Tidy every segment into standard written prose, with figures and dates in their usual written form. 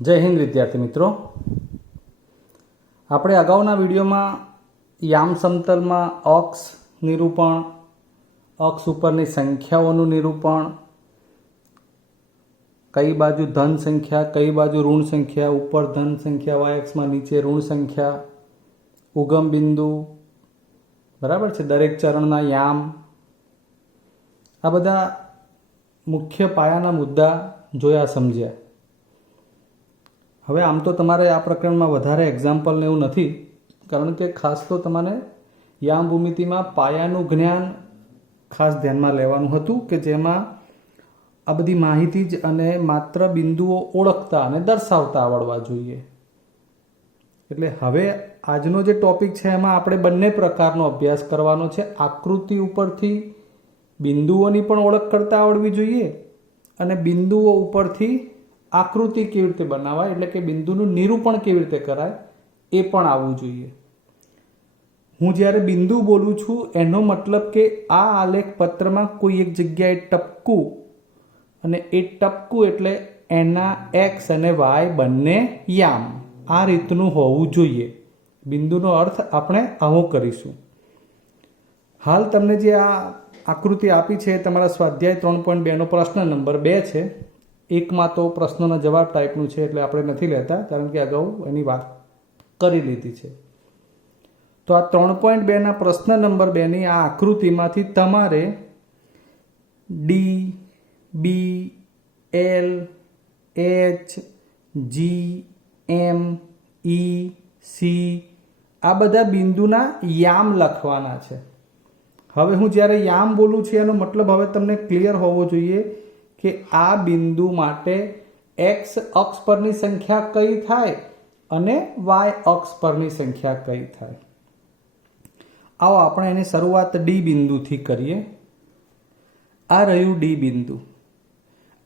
જય હિન્દ વિદ્યાર્થી મિત્રો, આપણે અગાઉના વિડીયોમાં યામ સમતલમાં અક્ષ નિરૂપણ, અક્ષ ઉપરની સંખ્યાઓનું નિરૂપણ, કઈ બાજુ ધન સંખ્યા, કઈ બાજુ ઋણ સંખ્યા, ઉપર ધન સંખ્યા વાય અક્ષમાં, નીચે ઋણ સંખ્યા, ઉગમ બિંદુ, બરાબર છે, દરેક ચરણના યામ, આ બધા મુખ્ય પાયાના મુદ્દા જોયા સમજ્યા. હવે આમ તો તમારે આ પ્રકરણમાં વધારે એક્ઝામ્પલ ને એવું નથી, કારણ કે ખાસ તો તમારે યામ ભૂમિતિમાં પાયાનું જ્ઞાન ખાસ ધ્યાનમાં લેવાનું હતું, કે જેમાં આ બધી માહિતી જ અને માત્ર બિંદુઓ ઓળખતા અને દર્શાવતા આવડવા જોઈએ. એટલે હવે આજનો જે ટોપિક છે એમાં આપણે બંને પ્રકારનો અભ્યાસ કરવાનો છે. આકૃતિ ઉપરથી બિંદુઓની પણ ઓળખ કરતા આવડવી જોઈએ અને બિંદુઓ ઉપરથી આકૃતિ કેવી રીતે બનાવાય, એટલે કે બિંદુનું નિરૂપણ કેવી રીતે કરાય એ પણ આવવું જોઈએ. હું જ્યારે બિંદુ બોલું છું એનો મતલબ કે આ આલેખ પત્રમાં કોઈ એક જગ્યાએ ટપકું, અને એ ટપકું એટલે એના એક્સ અને વાય બંને યામ, આ રીતનું હોવું જોઈએ. બિંદુનો અર્થ આપણે આવો કરીશું. હાલ તમને જે આ આકૃતિ આપી છે એ તમારા સ્વાધ્યાય 3.2 પ્રશ્ન નંબર 2 છે. એકમાં તો પ્રશ્નોના જવાબ ટાઈપનું છે, એટલે આપણે નથી લેતા, કારણ કે અગાઉ એની વાત કરી લીધી છે. તો આ 3.2 પ્રશ્ન નંબર 2ની આ આકૃતિમાંથી તમારે ડી, બી, એલ, એચ, જી, એમ, ઈ, સી આ બધા બિંદુના યામ લખવાના છે. હવે હું જ્યારે યામ બોલું છું એનો મતલબ હવે તમને ક્લિયર હોવો જોઈએ કે આ બિંદુ માટે એક્સ અક્ષ પરની સંખ્યા કઈ થાય અને વાય અક્ષ પરની સંખ્યા કઈ થાય. આવો આપણે એની શરૂઆત ડી બિંદુથી કરીએ. આ રહ્યું ડી બિંદુ.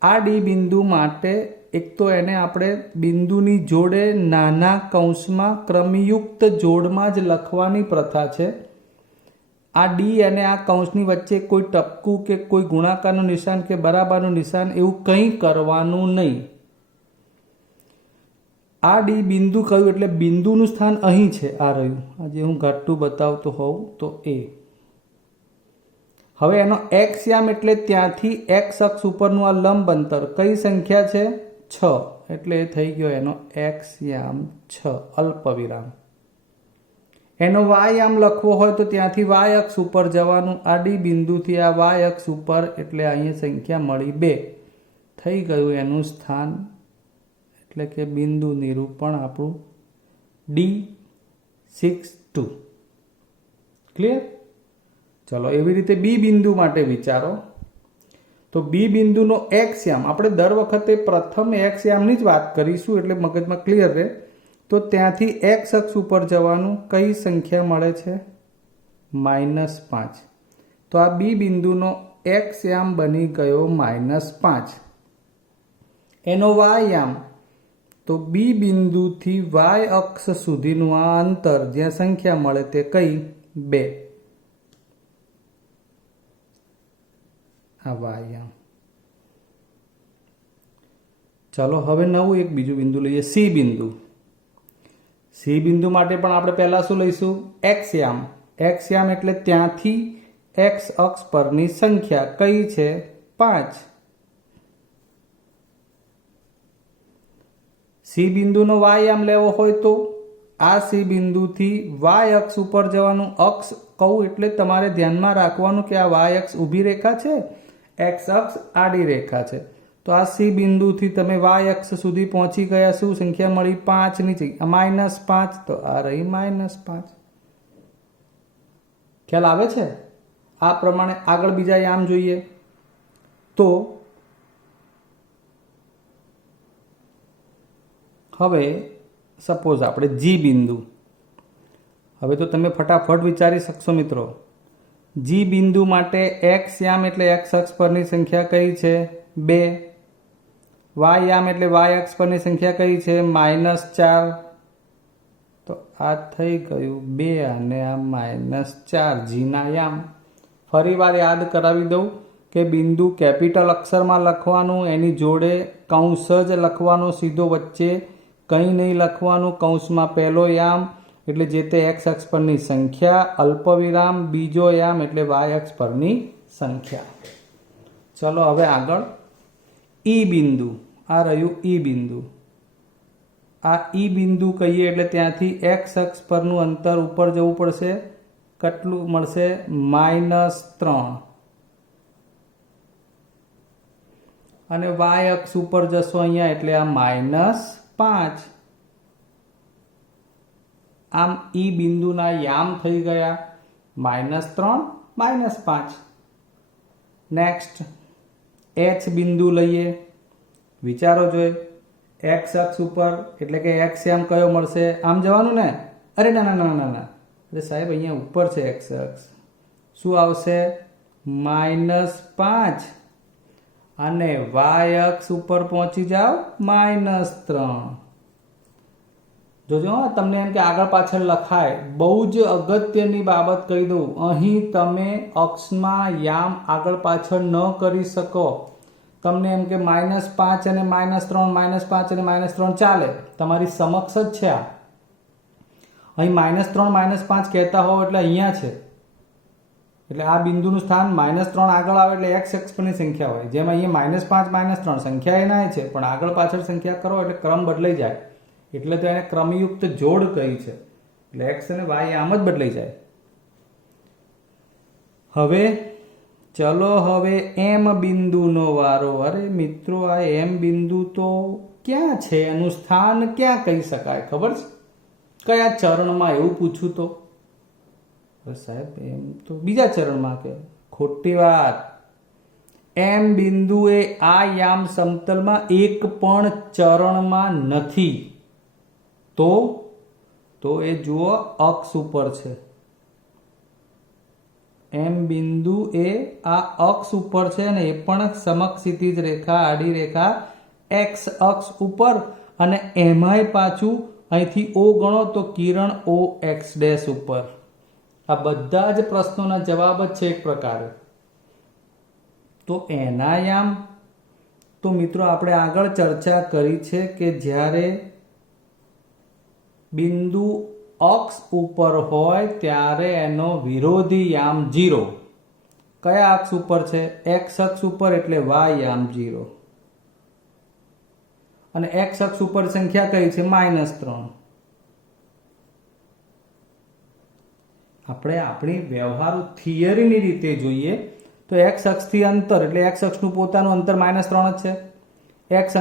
આ ડી બિંદુ માટે એક તો એને આપણે બિંદુની જોડે નાના કૌંસમાં ક્રમયુક્ત જોડમાં જ લખવાની પ્રથા છે. આ ડી અને આ કૌંસની વચ્ચે કોઈ ટપકું કે કોઈ ગુણાકારનું નિશાન કે બરાબરનું નિશાન એવું કંઈ કરવાનું નહીં. આ ડી બિંદુ કહ્યું એટલે બિંદુનું સ્થાન અહીં છે. આ રહ્યું, આજે હું ઘાટું બતાવતો હોઉં તો એ. હવે એનો એક્સ યામ એટલે ત્યાંથી એક્સ અક્ષ ઉપરનું આ લંબ અંતર કઈ સંખ્યા છે? 6. એટલે એ થઈ ગયો એનો એક્સ યામ 6 અલ્પ વિરામ. એનો વાય આમ લખવો હોય તો ત્યાંથી વાય અક્ષ ઉપર જવાનું. આ ડી બિંદુથી આ વાય અક્ષ ઉપર, એટલે અહીંયા સંખ્યા મળી 2. થઈ ગયું એનું સ્થાન, એટલે કે બિંદુ નિરૂપણ આપણું D62. ક્લિયર? ચલો એવી રીતે બી બિંદુ માટે વિચારો. તો બી બિંદુનો એક્સ યામ, આપણે દર વખતે પ્રથમ એક્સ યામની જ વાત કરીશું એટલે મગજમાં ક્લિયર રહે. તો ત્યાંથી એક્સ અક્ષ ઉપર જવાનું, કઈ સંખ્યા મળે છે? -5. તો આ બી બિંદુનો એક્સ યામ બની ગયો -5. એનો વાય યામ, તો બી બિંદુથી વાય અક્ષ સુધીનું આ અંતર જ્યાં સંખ્યા મળે તે કઈ? 2. આ વાય યામ. ચલો હવે નવું એક બીજું બિંદુ લઈએ, સી બિંદુ. સી બિંદુ માટે પણ આપણે પહેલા શું લઈશું? એક્સ યામ. એક્સ યામ એટલે ત્યાંથી એક્સ અક્ષ પરની સંખ્યા કઈ છે? 5. સી બિંદુનો વાય યામ લેવો હોય તો આ સી બિંદુથી વાય અક્ષ ઉપર જવાનું. અક્ષ કહું એટલે તમારે ધ્યાનમાં રાખવાનું કે આ વાય અક્ષ ઊભી રેખા છે, એક્સ અક્ષ આડી રેખા છે. તો આ સી બિંદુથી તમે વાય અક્ષ સુધી પહોંચી ગયા. શું સંખ્યા મળી? 5 ની જગ્યાએ -5. તો આ રહી -5. ખ્યાલ આવે છે? આ પ્રમાણે આગળ બીજા યામ જોઈએ. તો હવે સપોઝ આપણે જી બિંદુ. હવે તો તમે ફટાફટ વિચારી શકશો મિત્રો. જી બિંદુ માટે એક્સ યામ એટલે એક્સ અક્ષ પરની સંખ્યા કઈ છે? 2. વાય યામ એટલે વાય અક્ષ પરની સંખ્યા કઈ છે? -4. તો આ થઈ ગયું 2 અને આ -4 જીના યામ. ફરી વાર યાદ કરાવી દઉં. કે બિંદુ કેપિટલ અક્ષરમાં લખવાનું, એની જોડે કૌંસ જ લખવાનો સીધો, વચ્ચે કંઈ નહીં લખવાનું, કૌંસમાં પહેલો યામ એટલે જે તે એક્સ અક્ષ પરની સંખ્યા, અલ્પવિરામ બીજો યામ એટલે વાય અક્ષ પરની સંખ્યા. ચલો હવે આગળ ઈ બિંદુ. આ રહ્યું ઈ બિંદુ. આ ઈ બિંદુ કહીએ એટલે ત્યાંથી એક્સ અક્ષ પરનું અંતર ઉપર જવું પડશે. કેટલું મળશે? -3. અને વાય અક્ષ ઉપર જશો અહીંયા એટલે આ -5. આમ ઈ બિંદુના યામ થઈ ગયા -3 -5. નેક્સ્ટ એચ બિંદુ લઈએ. વિચારો જોઈએ. એક્સ અક્ષ ઉપર એટલે કે એક્સ યામ કયો મળશે? આમ જવાનું ને? અરે ના ના ના ના ના, અરે સાહેબ અહીંયા ઉપર છે એક્સ અક્ષ. શું આવશે? -5. અને વાય અક્ષ ઉપર પહોંચી જાઓ -3. જોજો તમને એમ કે આગળ પાછળ લખાય. બહુ જ અગત્યની બાબત કહી દઉં, અહીં તમે અક્ષમાં યામ આગળ પાછળ ન કરી શકો. તમને એમ કે -5 અને -3, -5 અને -3 ચાલે, તમારી સમક્ષ જ છે. આ અહીં -3 -5 કહેતા હોવ એટલે અહીંયા છે, એટલે આ બિંદુનું સ્થાન -3 આગળ આવે એટલે એક્સ અક્ષ પરની સંખ્યા હોય. જેમ અહીંયા -5 -3 સંખ્યા એના છે, પણ આગળ પાછળ સંખ્યા કરો એટલે ક્રમ બદલાઈ જાય. એટલે તો એને ક્રમયુક્ત જોડ કહી છે. એટલે એક્સ અને વાય આમ જ બદલાઈ જાય. હવે ચલો હવે એમ બિંદુનો વારો. અરે મિત્રો, આ એમ બિંદુ તો ક્યાં છે? એનું સ્થાન ક્યાં કહી શકાય? ખબર છે? કયા ચરણમાં? એવું પૂછું તો સાહેબ એમ તો બીજા ચરણમાં. કે ખોટી વાત. એમ બિંદુ એ આ યામ સમતલમાં એક પણ ચરણમાં નથી. તો એ જુઓ અક્ષ ઉપર છે. એમ બિંદુ એ આ અક્ષ ઉપર છે, અને એ પણ સમક્ષિતિજ રેખા, આડી રેખા એક્સ અક્ષ ઉપર. અને એમાંય પાછું અહીંથી ઓ ગણો તો કિરણ ઓ એક્સ ડેશ ઉપર. આ બધા જ પ્રશ્નોના જવાબ જ છે એક પ્રકારે. તો એના યામ તો મિત્રો આપણે આગળ ચર્ચા કરી છે કે જ્યારે બિંદુ અક્ષ ઉપર હોય ત્યારે એનો વિરોધી યામ 0. કયા અક્ષ ઉપર છે? એક્સ અક્ષ ઉપર એટલે વાય યામ 0. અને એક્સ અક્ષ ઉપર સંખ્યા કઈ છે? -3. આપણે આપણી વ્યવહારુ થિયરીની રીતે જોઈએ તો એક્સ અક્ષથી અંતર એટલે એક્સ અક્ષનું પોતાનું અંતર -3 જ છે. એક્સ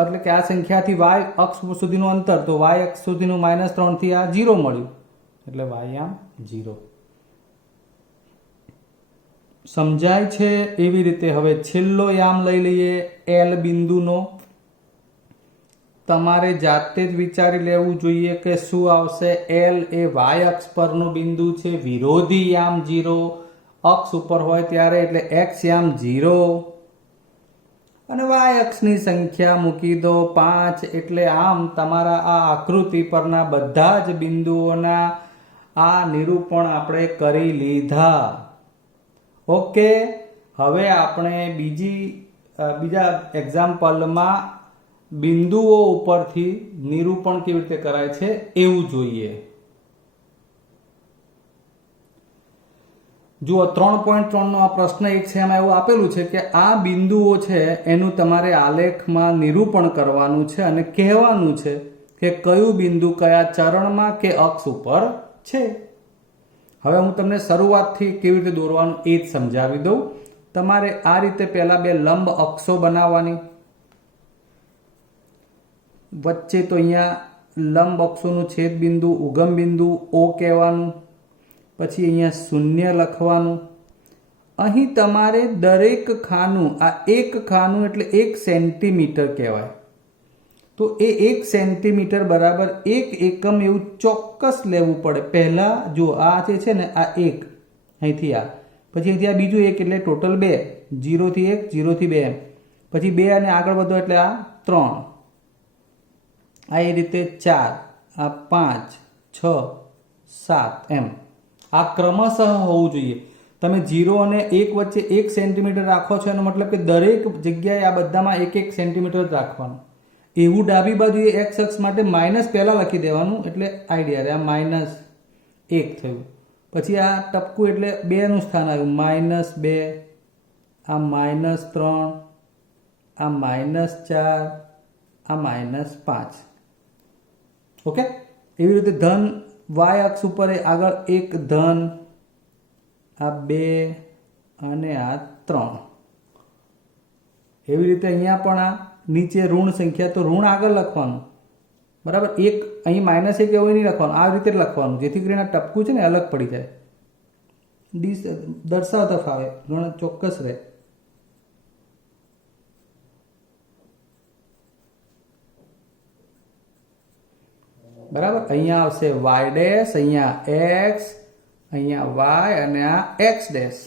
એટલે કે આ સંખ્યાથી વાય અક્ષ સુધીનું અંતર, તો વાય અક્ષ સુધીનું -3 થી આ 0 મળ્યું એટલે વાય આમ 0. સમજાય છે? એવી રીતે હવે છેલ્લો યામ લઈ લઈએ એલ બિંદુનો. તમારે જાતે જ વિચારી લેવું જોઈએ કે શું આવશે. એલ એ વાય અક્ષ પરનું બિંદુ છે, વિરોધી યામ 0, અક્ષ ઉપર હોય ત્યારે એટલે એક્સ યામ 0, અને વાય અક્ષની સંખ્યા મૂકી દો 5. એટલે આમ તમારા આ આકૃતિ પરના બધા જ બિંદુઓના આ નિરૂપણ આપણે કરી લીધા. ઓકે, હવે આપણે બીજા એક્ઝામ્પલમાં બિંદુઓ ઉપરથી નિરૂપણ કેવી રીતે કરાય છે એવું જોઈએ. જુઓ 3.3 નો આ પ્રશ્ન એક છે, એમાં એવું આપેલું છે કે આ બિંદુઓ છે એનું તમારે આલેખમાં નિરૂપણ કરવાનું છે અને કહેવાનું છે કે કયું બિંદુ કયા ચરણમાં કે અક્ષ ઉપર છે. હવે હું તમને શરૂઆતથી કેવી રીતે દોરવાનું એ જ સમજાવી દઉં. તમારે આ રીતે પહેલા 2 લંબ અક્ષો બનાવવાની. વચ્ચે તો અહીંયા લંબ અક્ષોનું છેદ બિંદુ, ઉગમ બિંદુ O કહેવાનું. પછી અહીંયા 0 લખવાનું. અહીં તમારે દરેક ખાનું, આ એક ખાનું એટલે 1 સેન્ટીમીટર કહેવાય, તો એ 1 સેન્ટીમીટર બરાબર 1 એકમ એવું ચોક્કસ લેવું પડે. પહેલા જો આ જે છે ને આ 1, અહીંથી આ, પછી અહીંથી આ બીજું 1 એટલે ટોટલ 2, 0 થી 1, 0 થી 2, પછી 2 અને આગળ વધો એટલે આ 3, આ એ રીતે 4, આ 5, 6, 7 એમ આ ક્રમશઃ હોવું જોઈએ. તમે 0 અને 1 વચ્ચે 1 સેન્ટીમીટર રાખો છો એનો મતલબ કે દરેક જગ્યાએ આ બધામાં 1 સેન્ટીમીટર જ રાખવાનું. એવું ડાબી બાજુએ એક્સ અક્ષ માટે માઇનસ પહેલાં લખી દેવાનું, એટલે આઈડિયા રહે. આ -1 થયું. પછી આ ટપકું એટલે 2નું સ્થાન આવ્યું, -2, આ -3, આ -4, આ -5. ઓકે, એવી રીતે ધન વાય અક્ષ ઉપર આગળ 1 ધન, આ 2 અને આ 3. એવી રીતે અહીંયા પણ આ નીચે ઋણ સંખ્યા, તો ઋણ આગળ લખવાનું, બરાબર. એક અહીં -1 એવું નહીં લખવાનું, આ રીતે લખવાનું, જેથી કરીને આ ટપકું છે ને અલગ પડી જાય, દર્શાવતા ફાવે, ઋણ ચોક્કસ રહે. બરાબર. અહીંયા આવશે વાય ડેશ, અહીંયા એક્સ, અહીંયા વાય અને આ એક્સ ડેશ.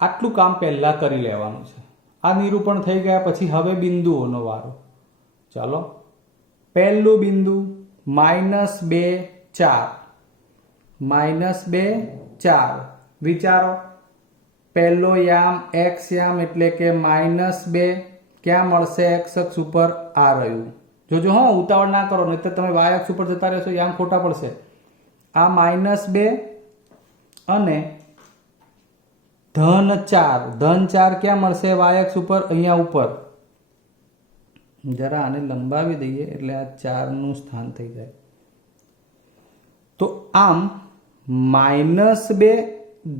આટલું કામ પહેલા કરી લેવાનું છે. આ નિરૂપણ થઈ ગયા પછી હવે બિંદુઓનો વારો. ચાલો, પહેલું બિંદુ -2, 4, -2, 4. વિચારો, પહેલો યામ એક્સ યામ એટલે કે -2 ક્યાં મળશે? એક્સ અક્ષ ઉપર આ રહ્યું. જોજો હા, ઉતાવળ ના કરો, નહીં તો તમે વાય અક્ષ ઉપર જતા રહેશો, યામ ખોટા પડશે. આ -2 અને ધન 4, ધન 4 ક્યાં મળશે? વાય અક્ષ ઉપર, અહીંયા ઉપર. જરા આને લંબાવી દઈએ એટલે આ 4નું સ્થાન થઈ જાય. તો આમ -2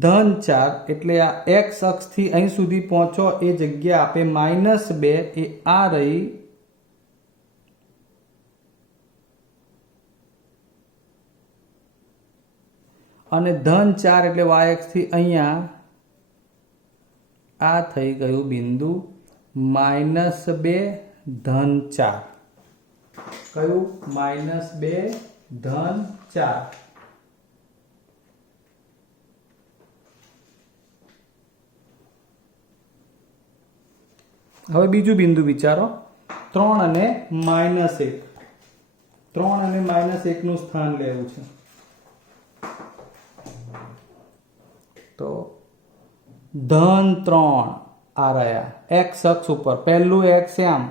ધન 4 એટલે આ એક્સ અક્ષથી અહીં સુધી પહોંચો એ જગ્યા આપે -2 એ આ રહી. અને ધન 4 એટલે વાય અક્ષથી અહીંયા આ થઈ ગયું બિંદુ -2 ધન 4. કયું? -2 ધન 4. હવે બીજું બિંદુ વિચારો, 3 અને -1. 3 અને -1 નું સ્થાન લેવું છે. તો ધન 3 આ રહ્યા એક્સ અક્ષ ઉપર. પહેલું એક્સ યામ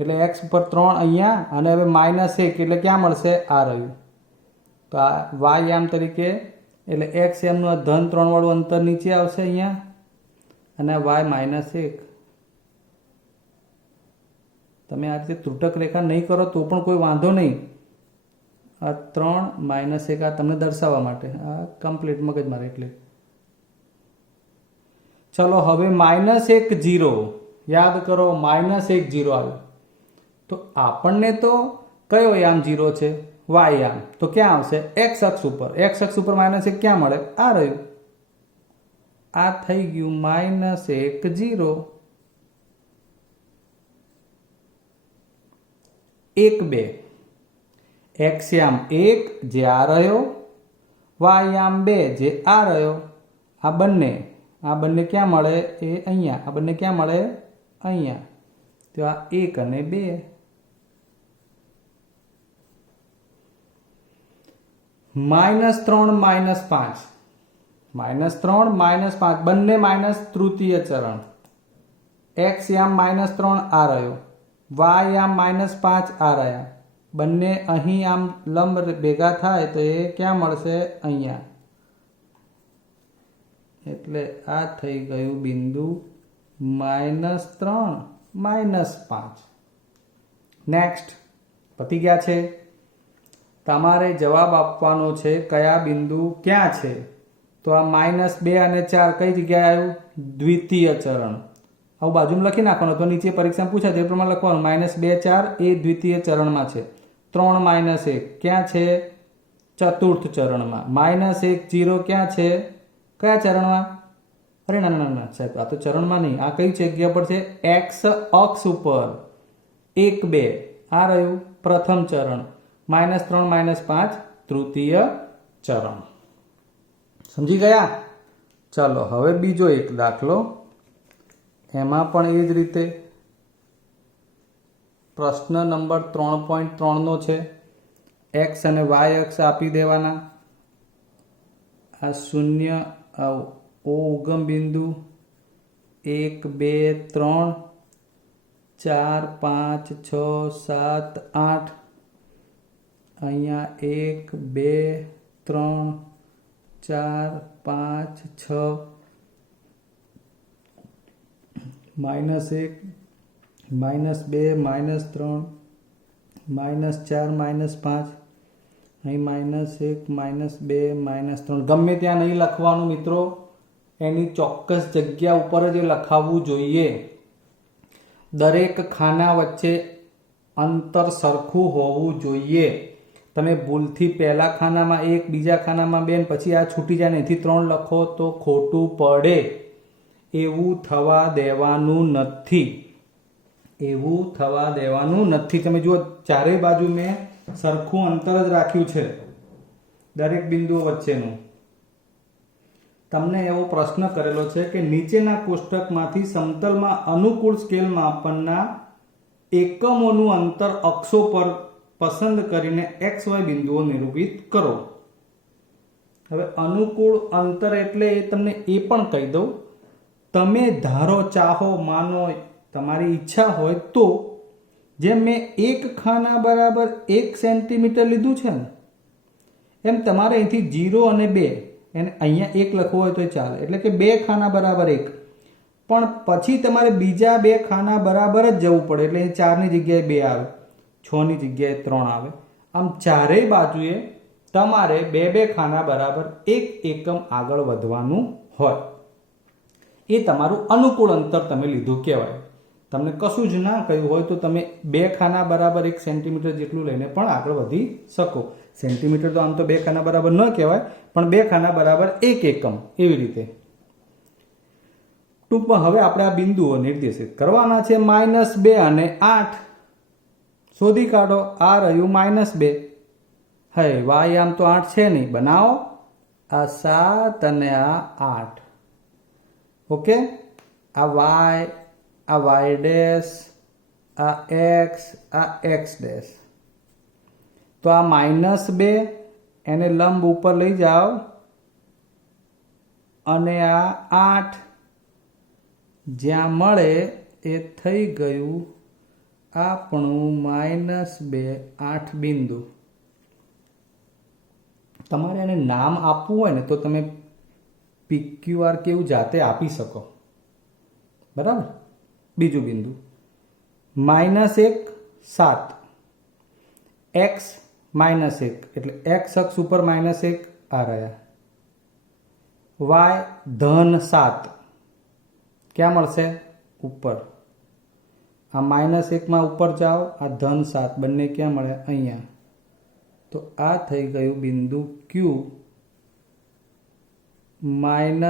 એટલે એક્સ ઉપર 3 અહીંયા, અને હવે -1 એટલે ક્યાં મળશે? આ રહ્યું. તો આ વાય યામ તરીકે એટલે એક્સ યામનું આ ધન 3 વાળું અંતર નીચે આવશે અહીંયા, અને વાય -1. તમે આ રીતે ત્રુટક રેખા નહીં કરો તો પણ કોઈ વાંધો નહીં. આ 3 -1 આ તમને દર્શાવવા માટે, આ કમ્પ્લીટ મગજ મારે એટલે. ચલો હવે -1 0 યાદ કરો, -1 0 આવ્યું. તો આપણને તો કયો યામ 0 છે? વાય યામ. તો ક્યાં આવશે? એક્સ અક્ષ ઉપર. એક્સ અક્ષ ઉપર -1 ક્યાં મળે? આ રહ્યું. આ થઈ ગયું -1 0. 1 2 એક્સ યામ 1 જે આ રહ્યો, વાય યામ 2 જે આ રહ્યો. આ બંને ક્યાં મળે? એ અહીંયા. આ બંને ક્યાં મળે? અહીંયા. તો આ 1 અને 2. -3 -5. -3 -5 બંને માઇનસ તૃતીય ચરણ. એક્સ યામ -3 આ રહ્યો, વાય યામ -5 આ રહ્યા. બંને અહીં આમ લંબ ભેગા થાય તો એ ક્યાં મળશે? અહીંયા. એટલે આ થઈ ગયું બિંદુ -3 -5. નેક્સ્ટ, પતી ગયા છે. તમારે જવાબ આપવાનો છે કયા બિંદુ ક્યાં છે. તો આ -2 અને 4 કઈ જગ્યાએ આવ્યું? દ્વિતીય ચરણ. આવું બાજુમાં લખી નાખવાનું, તો નીચે પરીક્ષામાં પૂછાય તે પ્રમાણે લખવાનું. -2 4 એ દ્વિતીય ચરણમાં છે. 3 -1 ક્યાં છે? ચતુર્થ ચરણમાં. -1 0 ક્યાં છે? કયા ચરણમાં? અરે ના સાહેબ, આ તો ચરણમાં નહીં, આ કઈ જગ્યા પર છે? એક્સ અક્ષ ઉપર. 1 2 આ રહ્યું પ્રથમ ચરણ. -3 -5 તૃતીય ચરણ. સમજી ગયા? ચાલો હવે બીજો એક દાખલો. એમાં પણ એ જ રીતે પ્રશ્ન નંબર 3.3 નો છે. એક્સ અને વાય અક્ષ આપી દેવાના. આ 0 O ઉગમ બિંદુ 1 2 3 4 5 6 7 8 અહીંયા 1 2 3 4 5 6 -1 -2 -3 -4 -5 અહીં -1 -2 -3 ગમે ત્યાં નહીં લખવાનું મિત્રો, એની ચોક્કસ જગ્યા ઉપર જ લખાવવું જોઈએ. દરેક ખાના વચ્ચે અંતર સરખું હોવું જોઈએ. તમે ભૂલથી પહેલા ખાનામાં 1 બીજા ખાનામાં 2 પછી આ છૂટી જાય એથી 3 લખો તો ખોટું પડે. એવું થવા દેવાનું નથી. એવું થવા દેવાનું નથી. તમે જુઓ ચારેય બાજુ મેં સરખું અંતર જ રાખ્યું છે દરેક બિંદુઓ વચ્ચેનું. તમને એવો પ્રશ્ન કરેલો છે કે નીચેના કોષ્ટકમાંથી સમતલમાં અનુકૂળ સ્કેલ માપનના એકમોનું અંતર અક્ષો પર પસંદ કરીને XY બિંદુઓ નિરૂપિત કરો. હવે અનુકૂળ અંતર એટલે એ તમને એ પણ કહી દઉં, તમે ધારો, ચાહો, માનો, તમારી ઈચ્છા હોય તો જેમ મેં 1 ખાના બરાબર 1 સેન્ટીમીટર લીધું છે ને, એમ તમારે અહીંથી 0 અને 2 એને અહીંયા 1 લખવું હોય તો ચાલે, એટલે કે 2 ખાના બરાબર 1. પણ પછી તમારે બીજા 2 ખાના બરાબર જ જવું પડે, એટલે 4ની જગ્યાએ 2 આવે, 6ની જગ્યાએ 3 આવે. આમ ચારેય બાજુએ તમારે 2 ખાના બરાબર 1 એકમ આગળ વધવાનું હોય. એ તમારું અનુકૂળ અંતર તમે લીધું કહેવાય. તમને કશું જ ના કહ્યું હોય તો તમે 2 ખાના બરાબર 1 સેન્ટીમીટર જેટલું લઈને પણ આગળ વધી શકો. સેન્ટીમીટર તો આમ તો 2 ખાના બરાબર ન કહેવાય, પણ 2 ખાના બરાબર 1 એકમ, એવી રીતે. ટૂંકમાં હવે આપણે આ બિંદુઓ નિર્દેશિત કરવાના છે. -2 અને 8 શોધી કાઢો. આ રહ્યું -2. હવે વાય આમ તો 8 છે નહીં, બનાવો. આ 7 અને આ 8. ઓકે, આ વાય, આ વાય ડેશ, આ એક્સ, આ એક્સ ડેશ. તો આ -2 એને લંબ ઉપર લઈ જાઓ અને આ 8 જ્યાં મળે એ થઈ ગયું આપણું -2 8 બિંદુ. તમારે એને નામ આપવું હોય ને તો તમે PQR કેવું જાતે આપી શકો. બરાબર. બીજું બિંદુ -1 7 x -1 એટલે x અક્ષ ઉપર -1 આ રહ્યા. y -7 ક્યાં મળશે? ઉપર. આ -1 માં ઉપર જાઓ, આ -7 બંને ક્યાં મળે? અહીંયા. તો આ થઈ ગયું બિંદુ Q -1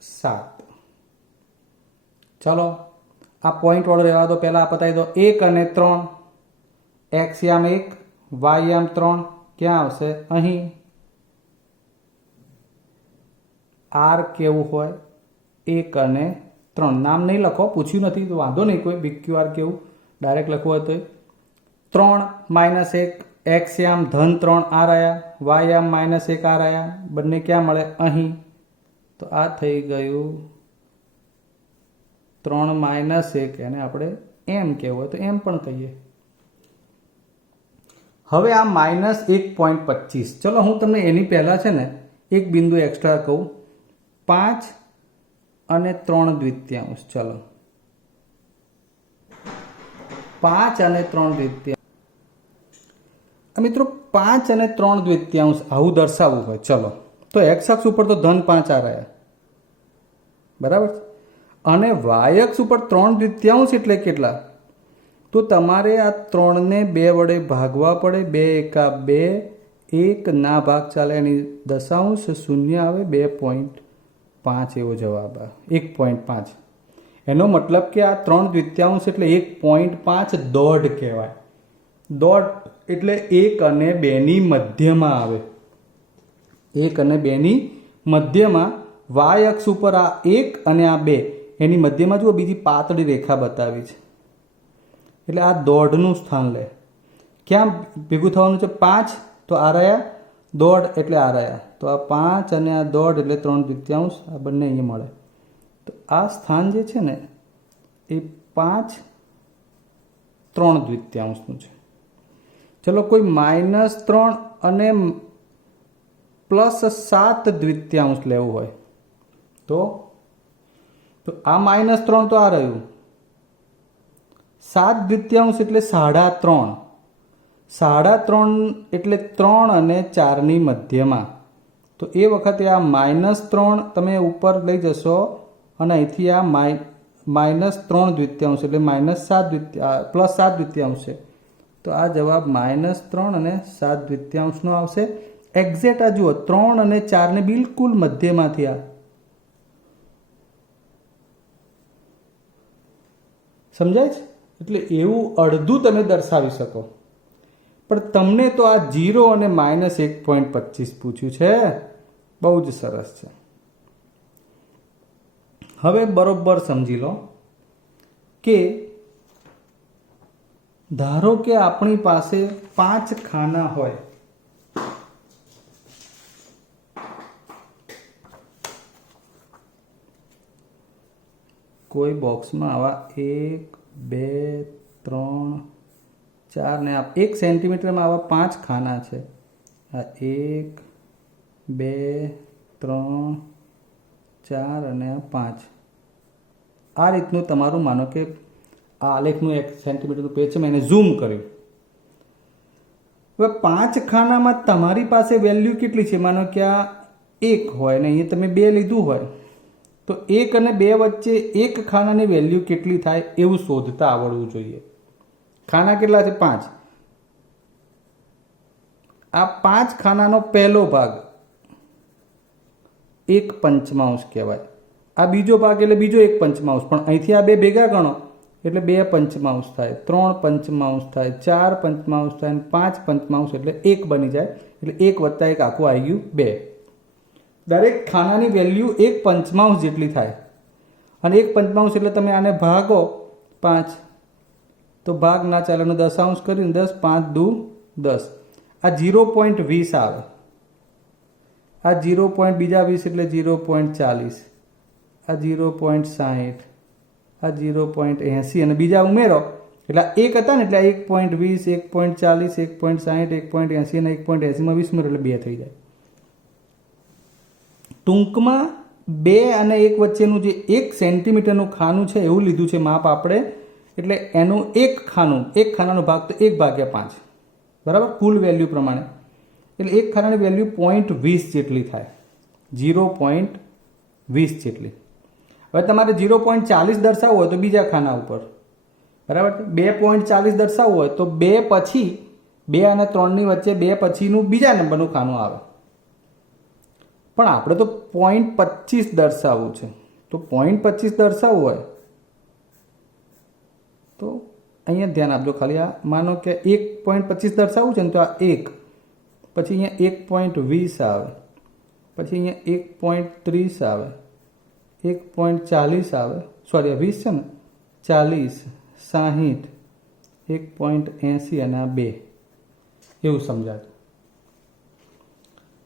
7. ચલો આ પોઈન્ટ વાળો રહેવા દો. પહેલા આ પતાવી દો. 1 અને 3, x યામ 1 y યામ 3 ક્યાં આવશે? અહીં. r કેવું હોય? 1 અને 3. નામ નહીં લખો, પૂછ્યું નથી તો વાંધો નહીં, કોઈ PQR કેવું ડાયરેક્ટ લખવું હોય તો. 3 -1 x યામ -3 આ રહ્યા, y યામ -1 આ રહ્યા, બંને ક્યાં મળે? અહીં. તો આ થઈ ગયું 3 -1, એને આપણે એમ કહેવું હોય તો એમ પણ કહીએ. હવે આ -1.25. ચલો હું તમને એની પહેલા છે ને એક બિંદુ એક્સ્ટ્રા કહું. 5 અને 3/2. ચલો 5 અને 3/2. મિત્રો 5 અને 3/2 આવું દર્શાવવું હોય, ચલો તો x અક્ષ ઉપર તો -5 આ રહ્યા. બરાબર. અને y અક્ષ ઉપર 3/2 એટલે કેટલા? તો તમારે આ 3 ને 2 વડે ભાગવા પડે. 2 એકા 2, 1 ના ભાગ ચાલે, એની દશાંશ શૂન્ય આવે, 2.5 એવો જવાબ આવે. 1.5. એનો મતલબ કે આ 3/2 એટલે 1.5 દોઢ કહેવાય. દોઢ એટલે 1 અને 2 ની મધ્યમાં આવે. 1 અને 2 ની મધ્યમાં y અક્ષ ઉપર આ 1 અને આ 2 એની મધ્યમાં જુઓ બીજી પાતળી રેખા બતાવી છે, એટલે આ દોઢનું સ્થાન લે. ક્યાં ભેગું થવાનું છે? 5. તો આ રહ્યા દોઢ એટલે આ રહ્યા, તો આ 5 અને આ દોઢ એટલે 3/3, આ બંને અહીંયા મળે. તો આ સ્થાન જે છે ને એ 5 3/3 છે. ચલો કોઈ -3 અને +7/3 લેવું હોય તો આ -3 તો આ રહ્યું, 7/3 એટલે 3.5, 3.5 એટલે 3 અને 4 ની મધ્યમાં. તો એ વખતે આ -3 તમે ઉપર લઈ જશો અને અહીંથી આ -3/3 એટલે +7/3 છે. તો આ જવાબ -3 અને 7/3 નો આવશે. એક્ઝેક્ટ આ જુઓ 3 અને 4 ને બિલકુલ મધ્યમાંથી આ સમજાય છે. એટલે એવું અડધું તમે દર્શાવી શકો. પણ તમને તો આ 0 અને -1.25 પૂછ્યું છે. બહુ જ સરસ છે. હવે બરોબર સમજી લો કે ધારો કે આપણી પાસે 5 ખાના હોય, કોઈ બોક્સમાં આવા 1 2 3 4 ને 1 સેન્ટીમીટરમાં આવા 5 ખાના છે. આ 1 2 3 4 અને આ 5. આ રીતનું તમારું માનો કે આ આલેખનું 1 સેન્ટીમીટરનું પેજ છે, મેં એને ઝૂમ કર્યું. હવે 5 ખાનામાં તમારી પાસે વેલ્યુ કેટલી છે? માનો કે આ 1 હોય ને અહીંયા તમે 2 લીધું હોય, તો 1 અને 2 વચ્ચે એક ખાનાની વેલ્યુ કેટલી થાય એવું શોધતા આવડવું જોઈએ. ખાના કેટલા છે? 5. આ 5 ખાનાનો પહેલો ભાગ 1/5 કહેવાય. આ બીજો ભાગ એટલે બીજો 1/5, પણ અહીંથી આ બે ભેગા ગણો એટલે 2/5 થાય, 3/5 થાય, 4/5 થાય, 5/5 એટલે 1 બની જાય. એટલે 1 + 1 આખું આવી ગયું 2. દરેક ખાનાની વેલ્યુ 1/5 જેટલી થાય. અને 1/5 એટલે તમે આને ભાગો 5, તો ભાગ ના ચાલે, દશાંશ કરીને 10, 5 દુ 10. આ 0.20 આવે. આ 0. બીજા 20 એટલે 0.40, આ 0.60, આ 0.80 અને બીજા ઉમેરો એટલે 1 હતા ને એટલે 1.20, 1.40, 1.60, 1.80 અને 1.80 માં 20 ઉમેરો એટલે 2 થઈ જાય. ટૂંકમાં 2 અને 1 વચ્ચેનું જે 1 સેન્ટીમીટરનું ખાનું છે એવું લીધું છે માપ આપણે. એટલે એનું એક ખાનાનો ભાગ તો 1/5, બરાબર, કુલ વેલ્યુ પ્રમાણે. એટલે એક ખાનાની વેલ્યુ 0.20 જેટલી થાય, 0.20 જેટલી. હવે તમારે 0.40 દર્શાવવું હોય તો બીજા ખાના ઉપર, બરાબર. 2.40 દર્શાવવું હોય તો 2 પછી 2 અને 3 ની વચ્ચે 2 પછીનું બીજા નંબરનું ખાનું આવે. પણ આપણે તો 0.25 દર્શાવવું છે. તો 0.25 દર્શાવવું હોય તો અહીંયા ધ્યાન આપજો ખાલી. આ માનો કે 1.25 દર્શાવવું છે ને તો આ 1, પછી અહીંયા 1.20 આવે, પછી અહીંયા 1.30 આવે, 1.40 આવે, સોરી 20 છે ને, 40, 60, 1.80 અને આ 2, એવું સમજાતું.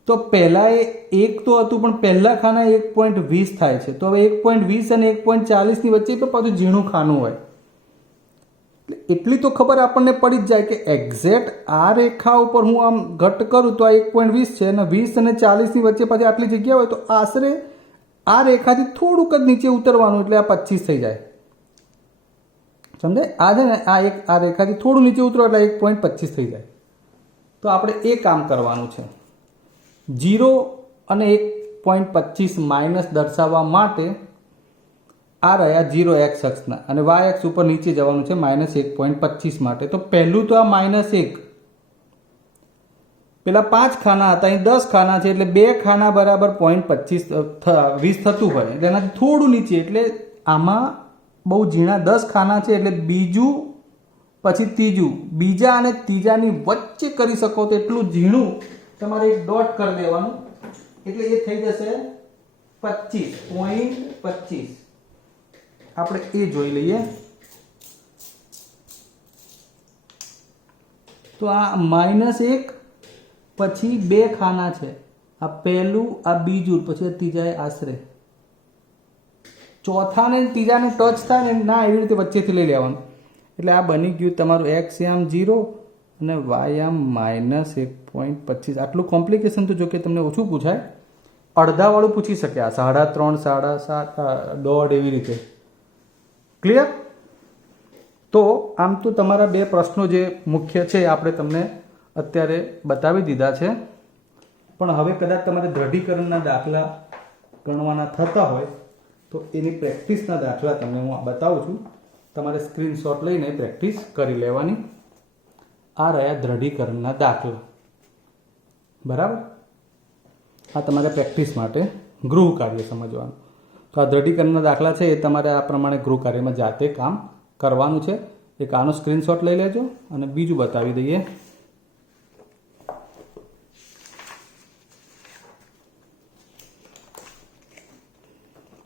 તો પહેલા એ 1 તો હતું, પણ પહેલા ખાના 1.20 થાય છે. તો હવે 1.20 અને 1.40 ની વચ્ચે પણ પાછું ઝીણું ખાનું હોય. એટલી તો ખબર આપણને પડી જ જાય કે એક્ઝેક્ટ આ રેખા ઉપર હું આમ ઘટ કરું તો આ 1.20 છે અને 20 અને 40 ની વચ્ચે પાછી આટલી જગ્યા હોય તો આશરે આ રેખાથી થોડુંક જ નીચે ઉતરવાનું એટલે આ 25 થઈ જાય. સમજાય? આ છે ને આ રેખાથી થોડું નીચે ઉતરો એટલે 1.25 થઈ જાય. તો આપણે એ કામ કરવાનું છે. 0 અને 1.25 માઇનસ દર્શાવવા માટે આ રહ્યા 0 x અક્ષના અને y અક્ષ ઉપર નીચે જવાનું છે -1.25 માટે. તો પહેલું તો આ -1, પેલા 5 ખાના હતા, અહીં 10 ખાના છે એટલે 2 ખાના બરાબર 0.25 થતું હોય એટલે એનાથી થોડું નીચે. એટલે આમાં બહુ ઝીણા 10 ખાના છે એટલે બીજું પછી ત્રીજું, બીજા અને ત્રીજાની વચ્ચે કરી શકો તો એટલું ઝીણું તમારે એક ડોટ કરી દેવાનું એટલે એ થઈ જશે 25.25. આપણે એ જોઈ લઈએ. તો આ -1 પછી બે ખાના છે, આ પહેલું આ બીજું પછી આ ત્રીજા આશરે, ચોથા ને ત્રીજાને ટચ થાય ને ના એવી રીતે વચ્ચેથી લઈ લેવાનું. એટલે આ બની ગયું તમારું એક્સ આમ 0 અને વાય આમ -1.25. આટલું કોમ્પ્લિકેશન તો જો કે તમને ઓછું પૂછાય, અડધાવાળું પૂછી શકે, આ 3.5 7.5 1.5 એવી રીતે. ક્લિયર? તો આમ તો તમારા બે પ્રશ્નો જે મુખ્ય છે આપણે તમને અત્યારે બતાવી દીધા છે, પણ હવે કદાચ તમારે દ્રઢીકરણના દાખલા ગણવાના થતા હોય તો એની પ્રેક્ટિસના દાખલા તમને હું બતાવું છું. તમારે સ્ક્રીનશોટ લઈને પ્રેક્ટિસ કરી લેવાની. આ રહ્યા દ્રઢીકરણના દાખલા. બરાબર? આ તમારે પ્રેક્ટિસ માટે ગૃહ કાર્ય સમજવાનું. તો આ દ્રઢીકરણના દાખલા છે એ તમારે આ પ્રમાણે ગૃહ કાર્યમાં જાતે કામ કરવાનું છે. એક આનો સ્ક્રીનશોટ લઈ લેજો અને બીજું બતાવી દઈએ.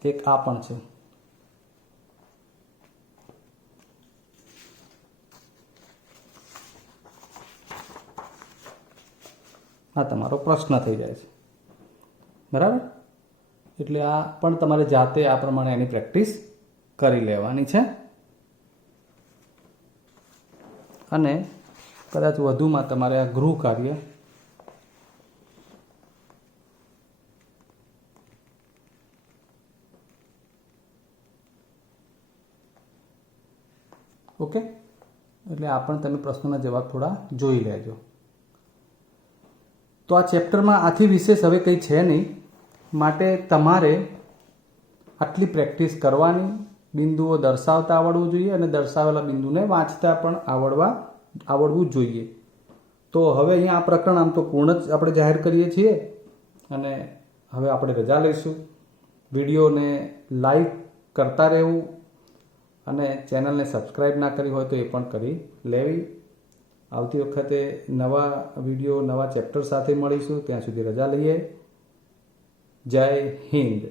એક આ પણ છે. આ તમારો પ્રશ્ન થઈ જાય છે. બરાબર? એટલે આ પણ તમારે જાતે આ પ્રમાણે એની પ્રેક્ટિસ કરી લેવાની છે. અને કદાચ વધુમાં તમારે આ ગૃહ કાર્ય ઓકે, એટલે આ પણ તમે પ્રશ્નના જવાબ થોડા જોઈ લેજો. તો આ ચેપ્ટરમાં આથી વિશેષ હવે કંઈ છે નહીં, માટે તમારે આટલી પ્રેક્ટિસ કરવાની. બિંદુઓ દર્શાવતા આવડવું જોઈએ અને દર્શાવેલા બિંદુને વાંચતા પણ આવડવું જોઈએ. તો હવે અહીંયા આ પ્રકરણ આમ તો પૂર્ણ જ આપણે જાહેર કરીએ છીએ અને હવે આપણે રજા લઈશું. વિડીયોને લાઈક કરતા રહેવું અને ચેનલને સબસ્ક્રાઈબ ના કરી હોય તો એ પણ કરી લેવી. આવતી વખતે નવા વિડીયો નવા ચેપ્ટર સાથે મળીશું. ત્યાં સુધી રજા લઈએ. જય હિન્દ.